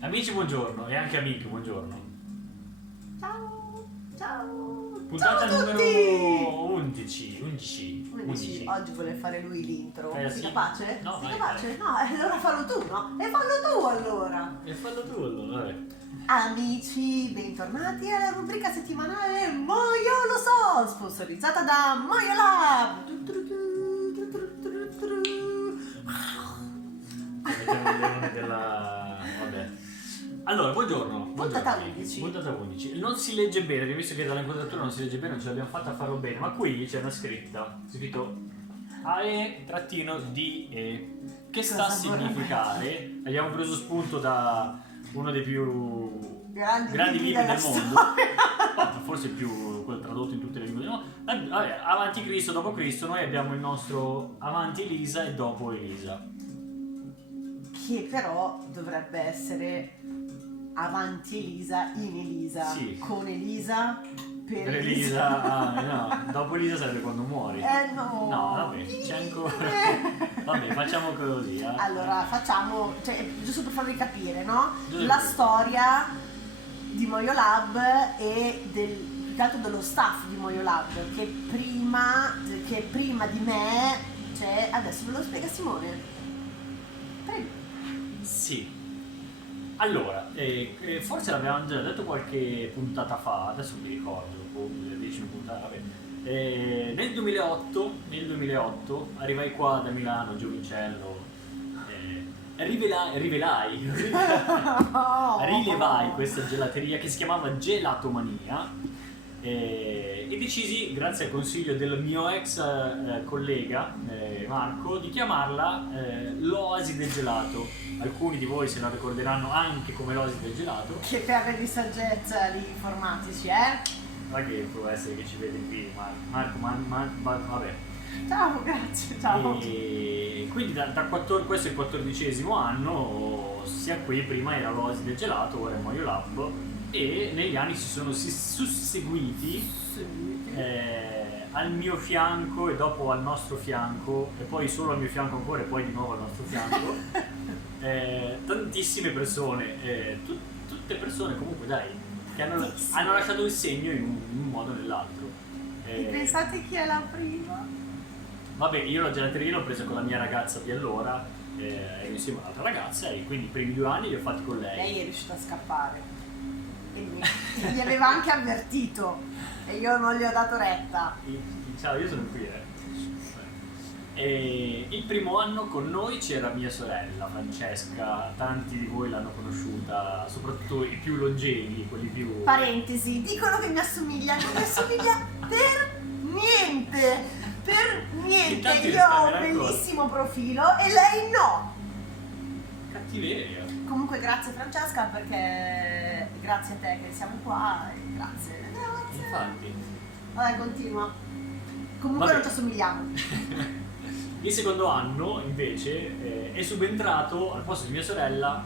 Amici, buongiorno e anche amiche, buongiorno. Ciao, ciao. Puntata Ciao a numero tutti. 11. Oggi vuole fare lui l'intro. Sei Sì. capace? No, Sei vai, capace? vai. No, allora fallo tu, no? E fallo tu allora. E fallo tu allora, vabbè. Amici, bentornati alla rubrica settimanale Moio lo so, sponsorizzata da Moio Lab. Mettiamo il leone della... vabbè. Allora, buongiorno. Puntata buongiorno. 11. Puntata 11. Non si legge bene, visto che dall'inquadratura non si legge bene, non ce l'abbiamo fatta a farlo bene, ma qui c'è una scritta, c'è scritto AE-DE, che sta a Cosa vorrebbe significare, abbiamo preso spunto da uno dei più grandi libri della del mondo, storia. forse più quello tradotto in tutte le lingue del mondo. Vabbè, avanti Cristo, dopo Cristo, noi abbiamo il nostro avanti Elisa e dopo Elisa. Che però dovrebbe essere avanti Elisa, in Elisa, Sì. con Elisa, per Elisa, no, dopo Elisa sarebbe quando muori. No. No, vabbè, c'è ancora. Vabbè, facciamo così. Allora, facciamo, cioè, giusto per farvi capire, no? Giusto La per- storia di Moio Lab e più che altro dello staff di Moio Lab, che prima di me, cioè, adesso ve lo spiega Simone. Prego. Sì. Allora, forse l'abbiamo già detto qualche puntata fa, adesso non mi ricordo, 10 puntate, vabbè. Nel 2008 arrivai qua da Milano, giovincello, rilevai questa gelateria che si chiamava Gelatomania e decisi, grazie al consiglio del mio ex collega Marco, di chiamarla l'Oasi del Gelato. Alcuni di voi se la ricorderanno anche come l'Oasi del Gelato. Che perle di saggezza di informatici, eh? Ma che può essere che ci vede qui Marco, vabbè. Ciao, grazie, ciao. E quindi questo è il 14° anno, sia qui prima era l'Oasi del Gelato, ora è Moio Lab, e negli anni si sono susseguiti al mio fianco e dopo al nostro fianco e poi solo al mio fianco ancora e poi di nuovo al nostro fianco tantissime persone, tutte persone comunque dai, che hanno lasciato il segno in un modo o nell'altro. E pensate chi è la prima? Vabbè, io la gelateria l'ho presa con la mia ragazza di allora, ero insieme a un'altra ragazza e quindi i primi 2 anni li ho fatti con lei. Lei è riuscita a scappare. Quindi gli aveva anche avvertito e io non gli ho dato retta. Ciao, io sono qui, E il primo anno con noi c'era mia sorella Francesca, tanti di voi l'hanno conosciuta, soprattutto i più longevi, quelli più... Parentesi, dicono che mi assomiglia, non mi assomiglia per niente. Per niente. Intanto Io ho un risparmierà ancora. bellissimo profilo e lei no. Cattiveria. Comunque grazie Francesca perché grazie a te che siamo qua e grazie. Infatti. Vabbè, continua. Comunque Vabbè. non ci assomigliamo. Il secondo anno invece è subentrato al posto di mia sorella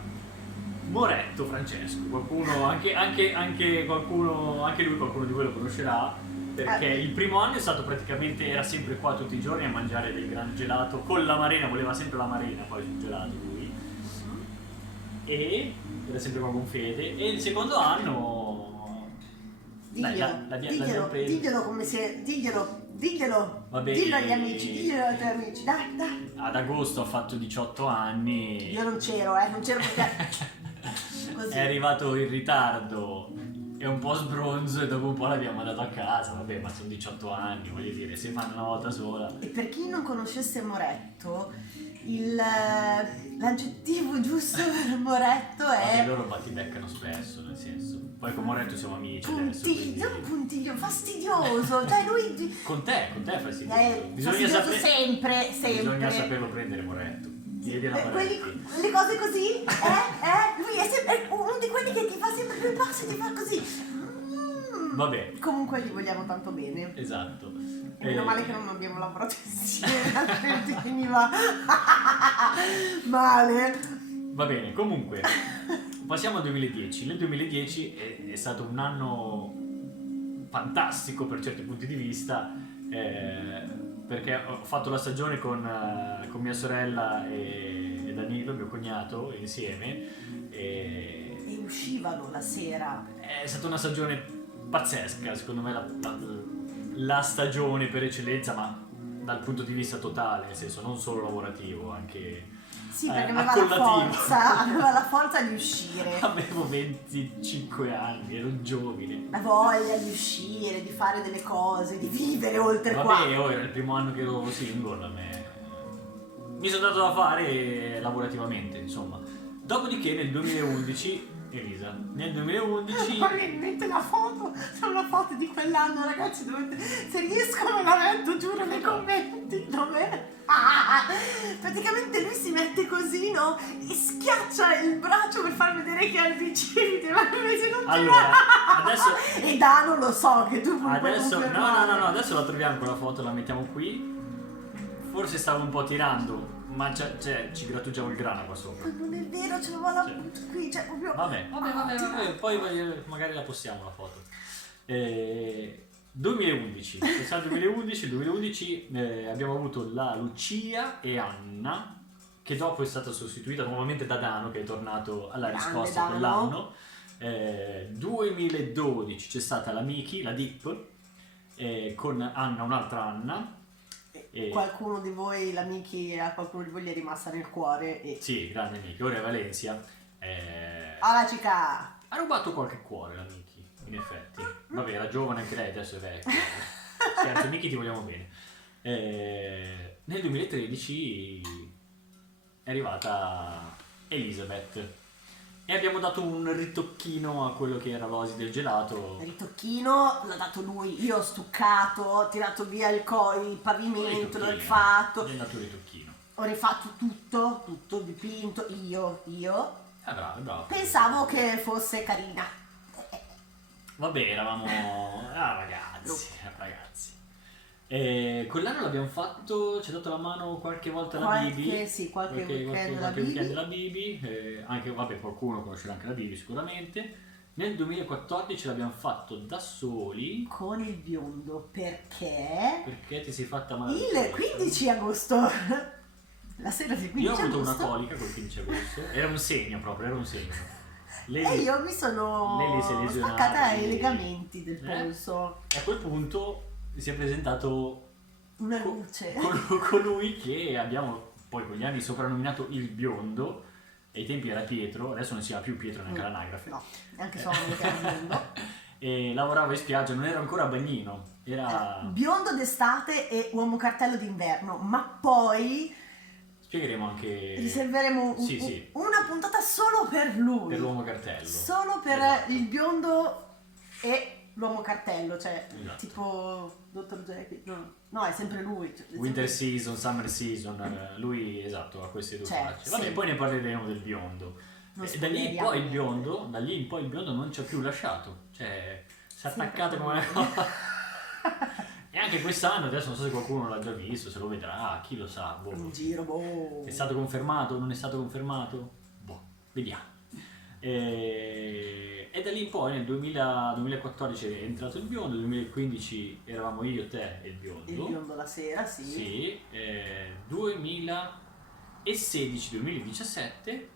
Moretto Francesco. Qualcuno, anche qualcuno di voi lo conoscerà, perché il primo anno è stato praticamente, era sempre qua tutti i giorni a mangiare del gran gelato con la Marena, voleva sempre la Marena poi sul gelato lui, e era sempre qua con Fede. E il secondo anno Diglielo, diglielo come si è, diglielo, Vabbè, dillo agli amici, diglielo ai tuoi amici, dai. ad agosto ho fatto 18 anni. Io non c'ero perché così. È arrivato in ritardo e un po' sbronzo e dopo un po' l'abbiamo mandato a casa. Vabbè, ma sono 18 anni, voglio dire, si fanno una volta sola. E per chi non conoscesse Moretto, l'aggettivo giusto per Moretto Vabbè, è loro battibeccano spesso, nel senso. Poi con Moretto siamo amici adesso. puntiglio, un puntiglio fastidioso, cioè lui Con te fastidioso. fastidioso sempre. Bisogna saperlo prendere Moretto. Chiedi alla Moretti. Quelle cose così, lui è sempre uno di quelli che ti fa sempre due passi, ti fa così. Vabbè. Comunque gli vogliamo tanto bene. Esatto. E meno male che non abbiamo lavorato insieme, altrimenti finiva male. Va bene, comunque, passiamo al 2010. Nel 2010 è stato un anno fantastico per certi punti di vista, perché ho fatto la stagione con mia sorella e Danilo, mio cognato, insieme. E uscivano la sera. È stata una stagione pazzesca, secondo me la stagione per eccellenza, ma dal punto di vista totale, nel senso non solo lavorativo, anche Sì, perché aveva la forza di uscire. Avevo 25 anni, ero giovane. La voglia di uscire, di fare delle cose, di vivere oltre qua. Vabbè, era il primo anno che ero single, a me mi sono dato da fare lavorativamente, insomma. Dopodiché nel 2011, Elisa, nel 2011... Ma mi mette la foto, c'è una foto di quell'anno, ragazzi, se riesco me la metto, giuro, nei commenti, dov'è? Praticamente lui si mette così, no? E schiaccia il braccio per far vedere che ha il bicipite, ma invece non ce allora, l'ha. adesso... E Dano lo so che tu puoi adesso, confermare. no, adesso la troviamo quella foto, la mettiamo qui. Forse stavo un po' tirando, ma ci grattugiamo il grano qua sopra. Ma non è vero, ce l'avevo la qui, cioè proprio... Vabbè, poi magari la postiamo la foto. 2011, pensiamo al 2011, abbiamo avuto la Lucia e Anna, che dopo è stata sostituita nuovamente da Dano, che è tornato alla Grande riscossa Dano. quell'anno. 2012 c'è stata la Miki, la Dip, con Anna, un'altra Anna. Qualcuno di voi, l'amici, a qualcuno di voi gli è rimasta nel cuore e... Sì, grande Miki, ora è Valencia. Alla cica! Ha rubato qualche cuore la Miki, in effetti. Vabbè, era giovane anche lei, adesso è vecchia. Scherzo, Miki, ti vogliamo bene. Nel 2013 è arrivata Elizabeth e abbiamo dato un ritocchino a quello che era l'oasi del gelato. Il ritocchino l'ha dato lui, io ho stuccato, ho tirato via il pavimento, l'ho rifatto. È andato il ritocchino. Ho rifatto tutto, dipinto, io. Bravo. Pensavo che fosse carina. Vabbè, eravamo ragazzi. Quell'anno l'abbiamo fatto, ci ha dato la mano qualche volta la Bibi. Sì, qualche weekend della Bibi. Anche, vabbè, qualcuno conoscerà anche la Bibi sicuramente. Nel 2014 l'abbiamo fatto da soli. Con il biondo, perché? Perché ti sei fatta male? Il 15 agosto. La sera del 15 Io ho avuto agosto. una colica col 15 agosto. Era un segno proprio, E io mi sono lei si è lesionata, staccata ai quindi- legamenti del polso. E a quel punto si è presentato Una luce. colui che abbiamo poi con gli anni soprannominato il biondo. Ai tempi era Pietro, adesso non si chiama più Pietro neanche l'anagrafe. No, neanche solo che era biondo. E lavorava in spiaggia, non era ancora a Bagnino, era... Biondo d'estate e uomo cartello d'inverno, ma poi Spiegheremo anche... riserveremo Sì. una puntata solo per lui. Per l'uomo cartello. Solo per Esatto. il biondo e l'uomo cartello, cioè Esatto. tipo Dr. Jekyll. No, è sempre lui. Cioè, è Winter sempre... season, summer season, lui esatto ha queste due Cioè, facce. Vabbè, sì. poi ne parleremo del biondo. Non E da lì in poi il spoileriamo. biondo non ci ha più lasciato. Cioè, si è Sempre attaccato come una cosa. E anche quest'anno, adesso non so se qualcuno l'ha già visto, se lo vedrà, chi lo sa. Boh. In giro, boh. È stato confermato? Non è stato confermato? Boh, vediamo. E da lì in poi nel 2014 è entrato il biondo, nel 2015 eravamo io, te e il biondo. Il biondo la sera, sì. Sì, 2016-2017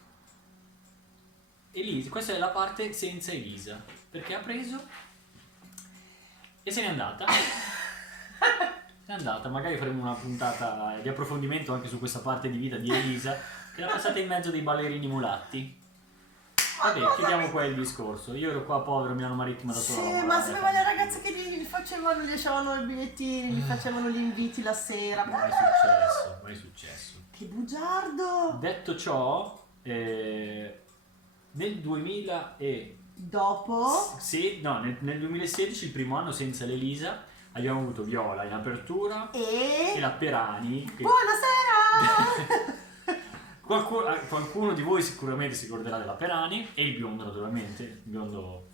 Elisa, questa è la parte senza Elisa, perché ha preso e se n'è andata. Se n'è andata, magari faremo una puntata di approfondimento anche su questa parte di vita di Elisa, che l'ha passata in mezzo dei ballerini mulatti. Vabbè, chiudiamo qua il discorso. Io ero qua povero, Milano Marittima da sola. Sì, ma sapeva le ragazze che gli facevano, gli lasciavano i bigliettini, gli facevano gli inviti la sera. Mai successo. Che bugiardo! Detto ciò, nel 2000 e... Dopo? Sì, no, nel 2016, il primo anno senza l'Elisa, abbiamo avuto Viola in apertura e la Perani. Che... Buonasera! Qualcuno di voi sicuramente si ricorderà della Perani e il biondo naturalmente. Il biondo...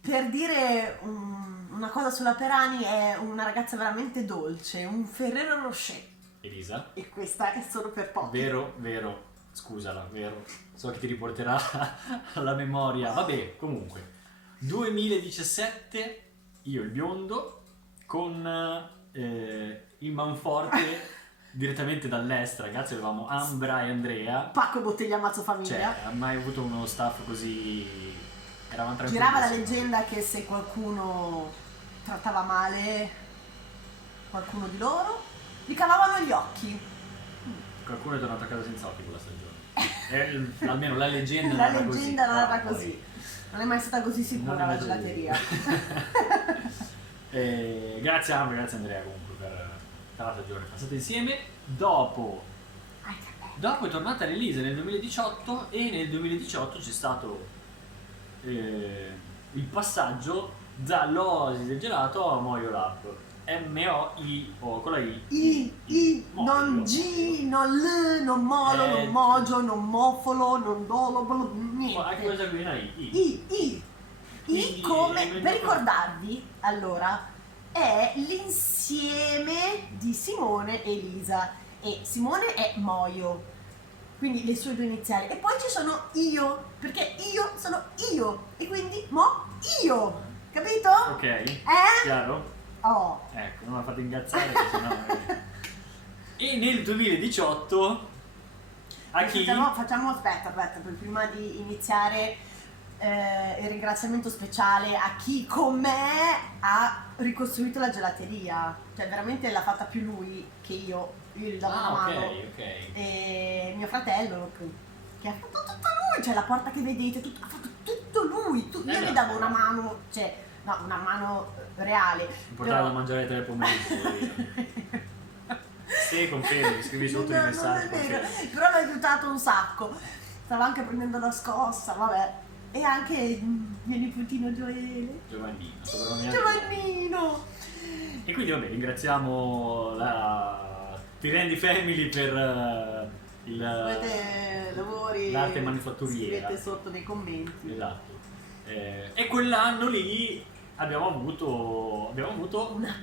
Per dire una cosa sulla Perani, è una ragazza veramente dolce, un Ferrero Rocher. Elisa? E questa è solo per pochi. Vero. Scusala, vero. So che ti riporterà alla memoria. Vabbè, comunque. 2017, io il biondo con il manforte direttamente dall'est, ragazzi, avevamo Ambra e Andrea. Pacco bottiglia ammazzo famiglia. Cioè, ha mai avuto uno staff così... Eravamo tranquilli. Girava la leggenda che se qualcuno trattava male qualcuno di loro, gli cavavano gli occhi. Qualcuno è tornato a casa senza occhi quella stagione. Almeno la leggenda La narra così. leggenda narra Poi così. Non è mai stata così sicura la non è gelateria. Grazie Ambra, grazie Andrea comunque per la stagione passata insieme. Dopo è tornata Elisa nel 2018 e nel 2018 c'è stato il passaggio dall'Oasi del gelato a Moio Lab. M-O-I-O con la I. Non G, non L, non Molo, non Mogio, non Mofolo, non Dolo, niente. Anche questa qui è una I. I come, per ricordarvi, allora, è l'insieme di Simone e Elisa. E Simone è Moio, quindi le sue due iniziali. E poi ci sono io, perché io sono io. E quindi io. Capito? Ok. Chiaro? Oh. Ecco, non la fate ingazzare che sennò... E nel 2018 a chi... Facciamo aspetta, prima di iniziare il ringraziamento speciale a chi con me ha ricostruito la gelateria. Cioè veramente l'ha fatta più lui che io gli davo una mano. Ok. E mio fratello che ha fatto tutto lui, cioè la porta che vedete, ha fatto tutto lui. Io gli davo una mano, cioè no, una mano reale. Portare da mangiare tre pomeriggi. Se confermi, scrivi sotto i messaggi. Non è vero, però l'ho aiutato un sacco. Stava anche prendendo la scossa, vabbè. E anche mio nipotino Giovannino. E quindi vabbè, ringraziamo la Tirendi Family per l'arte manifatturiera. Scrivete sotto nei commenti. Esatto. E quell'anno lì abbiamo avuto una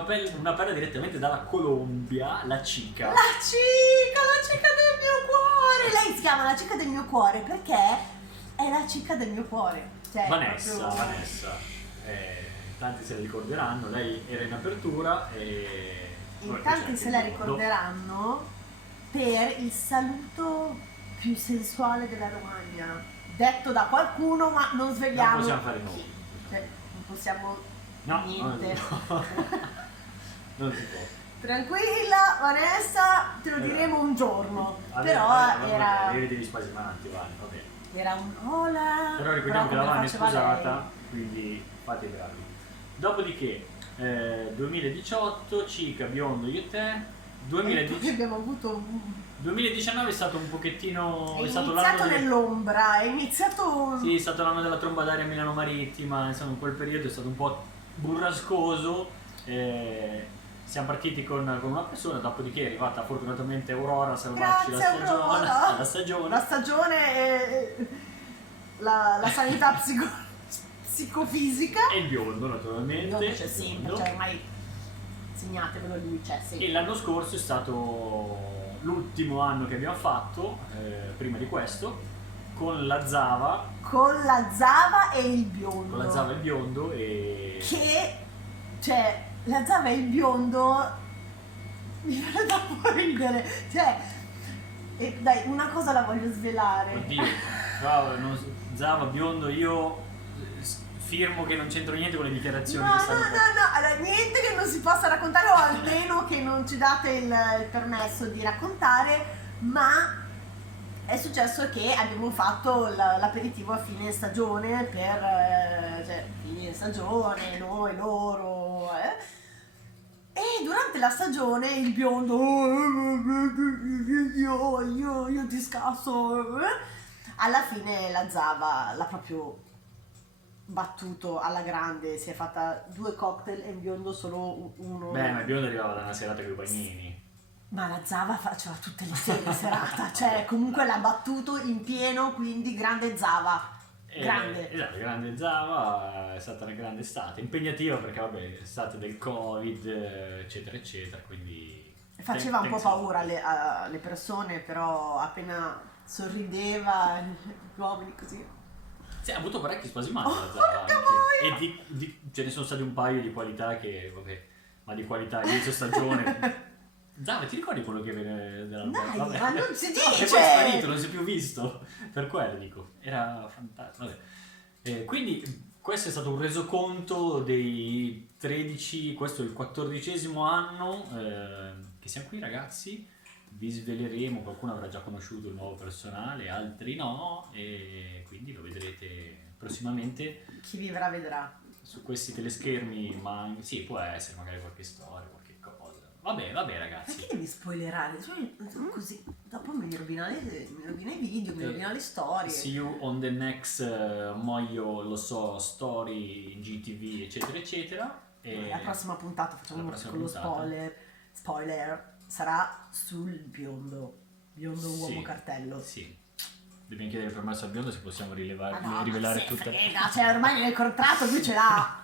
perla direttamente dalla Colombia, la Chica. La Chica del mio cuore. Lei si chiama la Chica del mio cuore perché è la Chica del mio cuore. Cioè, Vanessa. Tanti se la ricorderanno, lei era in apertura e... In tanti se la ricorderanno per il saluto più sensuale della Romagna. Detto da qualcuno, ma non svegliamo. Non possiamo fare noi. Cioè, non possiamo niente. Non si può. Tranquilla, Vanessa, te lo diremo un giorno. Era... Eri degli spasimanti, vabbè. Era un hola. Però ricordiamo che la Vanna è sposata, quindi fate i bravi. Dopodiché 2018, Cica, Biondo, io e te. 2010... abbiamo avuto 2019 è stato un pochettino... È stato iniziato nell'ombra, è iniziato... Sì, è stato l'anno della tromba d'aria Milano Marittima, insomma in quel periodo è stato un po' burrascoso. Siamo partiti con una persona, dopodiché è arrivata fortunatamente Aurora a salvarci la stagione e la sanità psicofisica. E il biondo naturalmente. Il biondo c'è sempre, cioè ormai segnatevelo, lui c'è sempre. E l'anno scorso è stato l'ultimo anno che abbiamo fatto, prima di questo, con la Zava. Con la Zava e il biondo. Con la Zava e il biondo Che, cioè, la Zava e il biondo mi fanno da ridere. Cioè, e dai, una cosa la voglio svelare. Oddio, Zava, biondo, io firmo che non c'entro niente con le dichiarazioni No, che stanno allora, niente che non si possa raccontare o almeno che non ci date il permesso di raccontare, ma è successo che abbiamo fatto l'aperitivo a fine stagione cioè fine stagione, noi, loro, e durante la stagione il biondo io ti scasso, alla fine la Zava l'ha proprio battuto alla grande, si è fatta 2 cocktail e il biondo solo uno. Beh, ma il biondo arrivava da una serata con i panini. Ma la Zava faceva tutte le sere serata, cioè comunque l'ha battuto in pieno, quindi grande Zava. Grande. Esatto, grande Zava, è stata una grande estate, impegnativa perché vabbè, estate del Covid, eccetera eccetera, quindi... Faceva un po' paura alle persone, però appena sorrideva, gli uomini così... Sì, ha avuto parecchi spasimati la Zava porca anche. E ce ne sono stati un paio di qualità che, vabbè, ma di qualità inizio stagione Zave, ti ricordi quello che viene Dai, Vabbè. ma non si No, che poi è dice! sparito, non si è più visto. Per quello dico. Era fantastico. Vabbè. Quindi questo è stato un resoconto dei 13, questo è il 14° anno che siamo qui ragazzi, vi sveleremo, qualcuno avrà già conosciuto il nuovo personale, altri no, e quindi lo vedrete prossimamente Chi vivrà vedrà. su questi teleschermi, ma sì, può essere magari qualche storia, qualche cosa. Vabbè ragazzi. Perché devi spoilerare? Così, dopo mi rovina i video, mi rovina le storie. See you on the next Moio lo so story GTV eccetera eccetera. E La prossima puntata facciamo un piccolo spoiler sarà sul biondo uomo Sì, cartello. sì. Dobbiamo chiedere permesso al biondo se possiamo Ah no, rivelare se tutte. frega, cioè ormai nel contratto lui ce l'ha.